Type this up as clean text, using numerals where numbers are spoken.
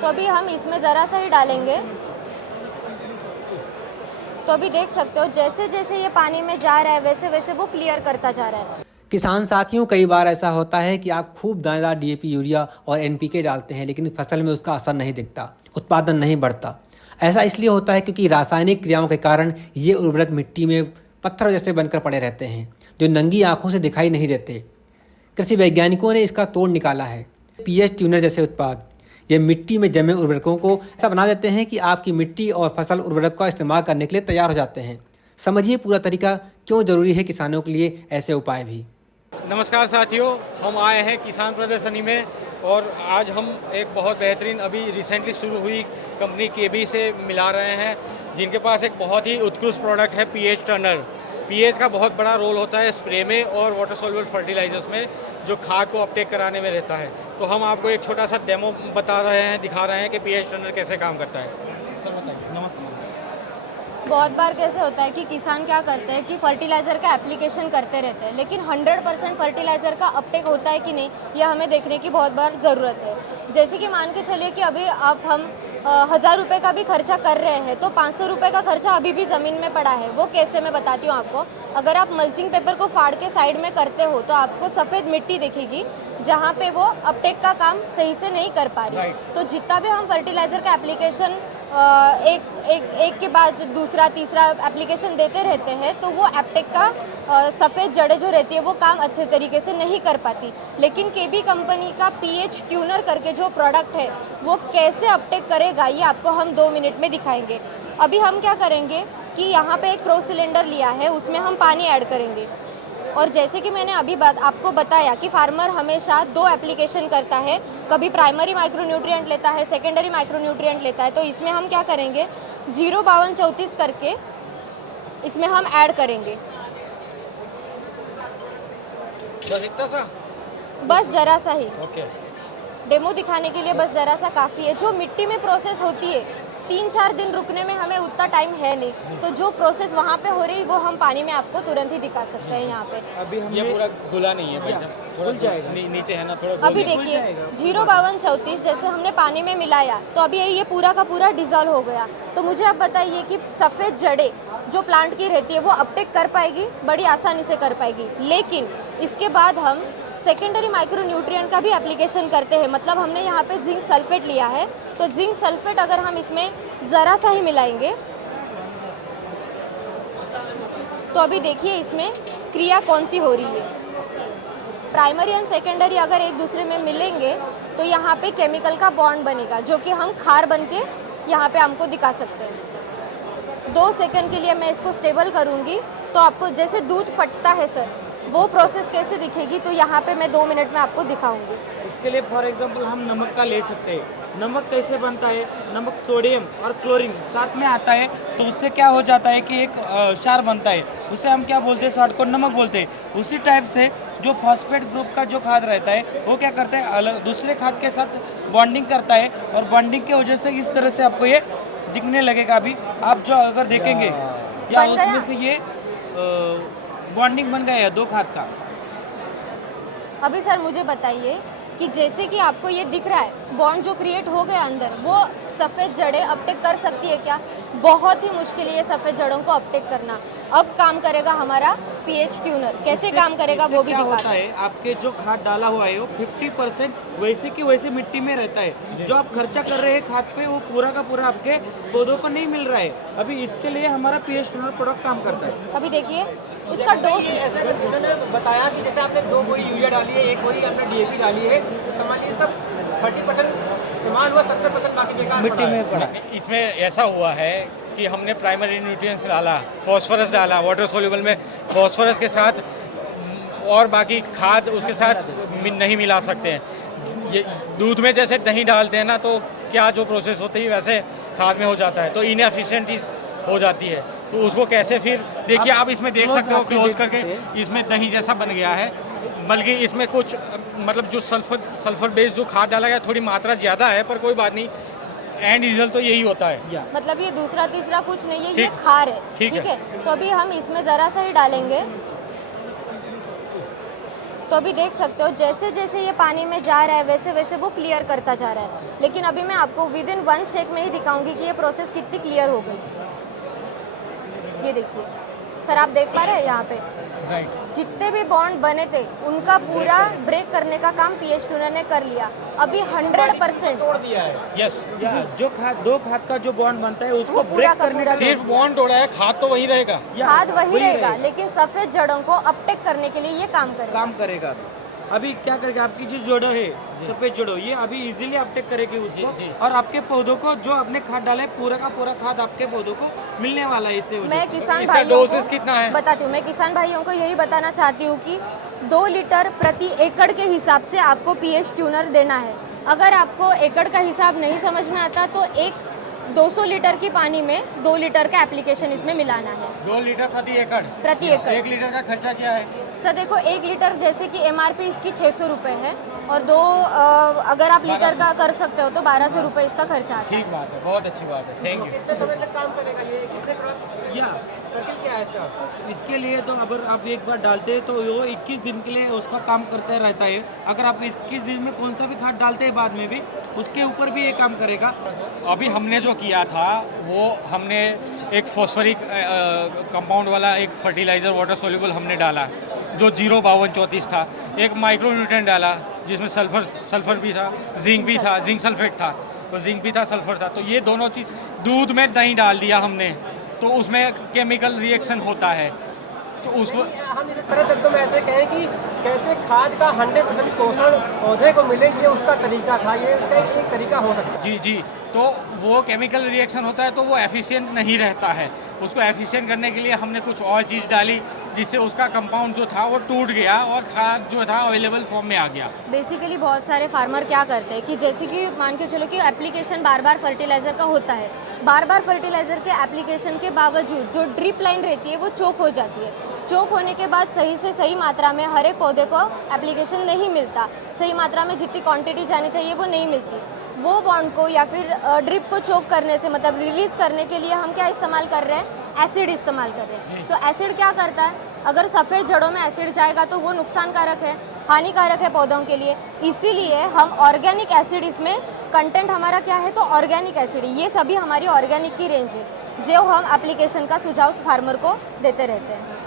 तो अभी हम इसमें ज़रा सा ही डालेंगे। तो अभी देख सकते हो जैसे जैसे ये पानी में जा रहा है वैसे वैसे वो क्लियर करता जा रहा है। किसान साथियों, कई बार ऐसा होता है कि आप खूब दानेदार डीएपी, यूरिया और एनपीके डालते हैं, लेकिन फसल में उसका असर नहीं दिखता, उत्पादन नहीं बढ़ता। ऐसा इसलिए होता है क्योंकि रासायनिक क्रियाओं के कारण ये उर्वरक मिट्टी में पत्थर जैसे बनकर पड़े रहते हैं, जो नंगी आंखों से दिखाई नहीं देते। कृषि वैज्ञानिकों ने इसका तोड़ निकाला है। पीएच ट्यूनर जैसे उत्पाद ये मिट्टी में जमे उर्वरकों को ऐसा बना देते हैं कि आपकी मिट्टी और फसल उर्वरक का इस्तेमाल करने के लिए तैयार हो जाते हैं। समझिए पूरा तरीका क्यों जरूरी है किसानों के लिए ऐसे उपाय भी। नमस्कार साथियों, हम आए हैं किसान प्रदर्शनी में और आज हम एक बहुत बेहतरीन अभी रिसेंटली शुरू हुई कंपनी केबी से मिला रहे हैं, जिनके पास एक बहुत ही उत्कृष्ट प्रोडक्ट है पीएच टर्नर। पीएच का बहुत बड़ा रोल होता है स्प्रे में और वाटर सॉल्युबल फर्टिलाइजर्स में, जो खाद को अपटेक कराने में रहता है। तो हम आपको एक छोटा सा डेमो बता रहे हैं, दिखा रहे हैं कि पीएच टर्नर कैसे काम करता है। सर बताइए। नमस्ते। बहुत बार कैसे होता है कि किसान क्या करते हैं कि फर्टिलाइज़र का एप्लीकेशन करते रहते हैं, लेकिन 100% फर्टिलाइज़र का अपटेक होता है कि नहीं, ये हमें देखने की बहुत बार ज़रूरत है। जैसे कि मान के चलिए कि अभी अब हम 1000 रुपये का भी खर्चा कर रहे हैं, तो 500 रुपये का खर्चा अभी भी ज़मीन में पड़ा है। वो कैसे, मैं बताती हूँ आपको। अगर आप मल्चिंग पेपर को फाड़ के साइड में करते हो तो आपको सफ़ेद मिट्टी दिखेगी, जहाँ पे वो अपटेक का काम सही से नहीं कर पा रही। तो जितना भी हम फर्टिलाइज़र का एप्लीकेशन एक के बाद दूसरा तीसरा एप्लीकेशन देते रहते हैं, तो वो अपटेक का सफ़ेद जड़ें जो रहती है वो काम अच्छे तरीके से नहीं कर पाती। लेकिन केबी कंपनी का पीएच ट्यूनर करके जो प्रोडक्ट है वो कैसे अपटेक करेगा, ये आपको हम 2 मिनट में दिखाएंगे। अभी हम क्या करेंगे कि यहाँ पे एक क्रॉस सिलेंडर लिया है, उसमें हम पानी ऐड करेंगे। और जैसे कि मैंने अभी आपको बताया कि फार्मर हमेशा 2 एप्लीकेशन करता है, कभी प्राइमरी माइक्रोन्यूट्रिएंट लेता है, सेकेंडरी माइक्रोन्यूट्रिएंट लेता है। तो इसमें हम क्या करेंगे, 05234 करके इसमें हम ऐड करेंगे। बस इतना सा? बस ज़रा सा ही। ओके। डेमो दिखाने के लिए बस ज़रा सा काफ़ी है। जो मिट्टी में प्रोसेस होती है 3-4 दिन रुकने में हमें उतना टाइम है नहीं, तो जो प्रोसेस वहाँ पे हो रही वो हम पानी में आपको तुरंत ही दिखा सकते हैं। यहाँ पे अभी हम ये पूरा घुला नहीं है भाई साहब, थोड़ा जाएगा नीचे है ना, थोड़ा अभी देखिए 05234 जैसे हमने पानी में मिलाया तो अभी ये पूरा का पूरा डिजॉल्व हो गया। तो मुझे आप बताइए कि सफ़ेद जड़ें जो प्लांट की रहती है वो अपटेक कर पाएगी, बड़ी आसानी से कर पाएगी। लेकिन इसके बाद हम सेकेंडरी माइक्रोन्यूट्रिएंट का भी एप्लीकेशन करते हैं। मतलब हमने यहाँ पे जिंक सल्फेट लिया है, तो जिंक सल्फेट अगर हम इसमें ज़रा सा ही मिलाएंगे तो अभी देखिए इसमें क्रिया कौन सी हो रही है। प्राइमरी एंड सेकेंडरी अगर एक दूसरे में मिलेंगे तो यहाँ पे केमिकल का बॉन्ड बनेगा, जो कि हम खार बन के यहाँ पे हमको दिखा सकते हैं। 2 सेकंड के लिए मैं इसको स्टेबल करूँगी तो आपको जैसे दूध फटता है सर, वो प्रोसेस कैसे दिखेगी, तो यहाँ पे मैं 2 मिनट में आपको दिखाऊंगी। इसके लिए फॉर एग्जांपल हम नमक का ले सकते हैं। नमक कैसे बनता है, नमक सोडियम और क्लोरीन साथ में आता है, तो उससे क्या हो जाता है कि एक क्षार बनता है, उसे हम क्या बोलते हैं, शॉर्ट को नमक बोलते हैं। उसी टाइप से जो फॉस्फेट ग्रुप का जो खाद रहता है वो क्या करता है, अलग दूसरे खाद के साथ बॉन्डिंग करता है, और बॉन्डिंग की वजह से इस तरह से आपको ये दिखने लगेगा। अभी आप जो अगर देखेंगे या उसमें से ये बॉन्डिंग बन गया है 2 खाद का। अभी सर मुझे बताइए कि जैसे कि आपको ये दिख रहा है बॉन्ड जो क्रिएट हो गया अंदर, वो सफ़ेद जड़ें अपटेक कर सकती है क्या? बहुत ही मुश्किल है ये सफ़ेद जड़ों को अपटेक करना। अब काम करेगा हमारा पीएच ट्यूनर, कैसे काम करेगा वो भी दिखाता है। आपके जो खाद डाला हुआ है वो 50% वैसे की वैसे मिट्टी में रहता है। जो आप खर्चा कर रहे हैं खाद पे वो पूरा का पूरा आपके पौधों को नहीं मिल रहा है। अभी इसके लिए हमारा पीएच ट्यूनर प्रोडक्ट काम करता है। अभी देखिए इसका डोज ऐसा इन्होंने बताया कि जैसे आपने 2 बोरी यूरिया डाली है, 1 बोरी आपने डीएपी डाली है, तो समझ लीजिए इसका 30% इस्तेमाल हुआ, 70% बाकी बेकार मिट्टी में पड़ा। इसमें ऐसा हुआ है कि हमने प्राइमरी न्यूट्रिएंट्स डाला, फॉस्फोरस डाला, वाटर सोल्यूबल में फॉस्फोरस के साथ, और बाकी खाद उसके साथ नहीं मिला सकते हैं। ये दूध में जैसे दही डालते हैं ना, तो क्या जो प्रोसेस होती है वैसे खाद में हो जाता है, तो इनएफिशिएंट हो जाती है। तो उसको कैसे फिर देखिए आप इसमें देख सकते हो, क्लोज करके इसमें दही जैसा बन गया है। बल्कि इसमें कुछ मतलब जो सल्फर बेस्ड जो खाद डाला गया थोड़ी मात्रा ज़्यादा है, पर कोई बात नहीं, एंड रिजल्ट तो यही होता है। मतलब ये दूसरा तीसरा कुछ नहीं है, ये खार है। ठीक है, तो अभी हम इसमें ज़रा सा ही डालेंगे। तो अभी देख सकते हो जैसे जैसे ये पानी में जा रहा है वैसे वैसे वो क्लियर करता जा रहा है। लेकिन अभी मैं आपको विद इन 1 शेक में ही दिखाऊंगी कि ये प्रोसेस कितनी क्लियर हो गई। ये देखिए सर, आप देख पा रहे हैं यहाँ पे राइट। जितने भी बॉन्ड बने थे उनका पूरा ब्रेक करने का काम पीएच ट्यूनर ने कर लिया। अभी 100% तोड़ दिया है। यस, जो खाद दो खाद का जो बॉन्ड बनता है उसको वो पूरा ब्रेक का करने पूरा का सिर्फ बॉन्ड तोड़ा है, खाद तो वही रहेगा। खाद वही रहेगा, लेकिन सफेद जड़ों को अपटेक करने के लिए ये काम करेगा। काम करेगा। अभी क्या करेगा, आपकी जो जड़ों है सफेद जड़ों, ये अभी इजीली अपटेक करेगी उसको, जी। और आपके पौधों को जो आपने खाद डाला है पूरा का पूरा खाद आपके पौधों को मिलने वाला है। इससे वजह मैं से किसान इसका भाइयों डोसेस को कितना है? बताती हूँ। मैं किसान भाइयों को यही बताना चाहती हूँ कि 2 लीटर प्रति एकड़ के हिसाब से आपको पीएच ट्यूनर देना है। अगर आपको एकड़ का हिसाब नहीं समझ में आता तो 200 लीटर की पानी में 2 लीटर का एप्लीकेशन इसमें मिलाना है 2 लीटर प्रति एकड़। प्रति एकड़। 1 लीटर का खर्चा क्या है? सर देखो, 1 लीटर जैसे कि एमआरपी इसकी 600 रुपये है, और अगर आप लीटर का कर सकते हो तो 1200 रुपये इसका खर्चा आता है। ठीक बात है, बहुत अच्छी बात है, थैंक यू। कितने समय तक काम करेगा ये? कितने क्रॉप या सर्किल क्या है इसका? इसके लिए तो अगर आप एक बार डालते हैं तो वो 21 दिन के लिए उसका काम करता रहता है। अगर आप 21 दिन में कौन सा भी खाद डालते हैं बाद में भी, उसके ऊपर भी ये काम करेगा। अभी हमने जो किया था वो हमने एक फॉस्फरिक कंपाउंड वाला एक फर्टिलाइज़र वाटर सोल्यूबल हमने डाला जो 05234 था। एक माइक्रो न्यूट्रिएंट डाला जिसमें सल्फर भी था, जिंक भी था, जिंक सल्फेट था, तो जिंक भी था, सल्फर था। तो ये दोनों चीज़ दूध में नहीं डाल दिया हमने, तो उसमें केमिकल रिएक्शन होता है, तो उसको हम इस तरह शब्दों में ऐसे कहें कि कैसे खाद का 100% पोषण पौधे को मिले, ये उसका तरीका था, ये उसका एक तरीका हो सकता है। जी जी, तो वो केमिकल रिएक्शन होता है तो वो एफिशिएंट नहीं रहता है। उसको एफिशिएंट करने के लिए हमने कुछ और चीज़ डाली जिससे उसका कंपाउंड जो था वो टूट गया और खाद जो था अवेलेबल फॉर्म में आ गया। बेसिकली बहुत सारे फार्मर क्या करते हैं कि जैसे कि मान के चलो कि एप्लीकेशन बार बार फर्टिलाइज़र का होता है, बार बार फर्टिलाइज़र के एप्लीकेशन के बावजूद जो ड्रिप लाइन रहती है वो चोक हो जाती है। चोक होने के बाद सही से सही मात्रा में हर एक पौधे को एप्लीकेशन नहीं मिलता, सही मात्रा में जितनी क्वांटिटी जानी चाहिए वो नहीं मिलती। वो बॉन्ड को या फिर ड्रिप को चोक करने से, मतलब रिलीज़ करने के लिए हम क्या इस्तेमाल कर रहे हैं? एसिड इस्तेमाल कर रहे हैं। तो एसिड क्या करता है? अगर सफ़ेद जड़ों में एसिड जाएगा तो वो नुकसानकारक है, हानिकारक है पौधों के लिए। इसीलिए हम ऑर्गेनिक एसिड, इसमें कंटेंट हमारा क्या है तो ऑर्गेनिक एसिड, ये सभी हमारी ऑर्गेनिक की रेंज है जो हम एप्लीकेशन का सुझाव फार्मर को देते रहते हैं।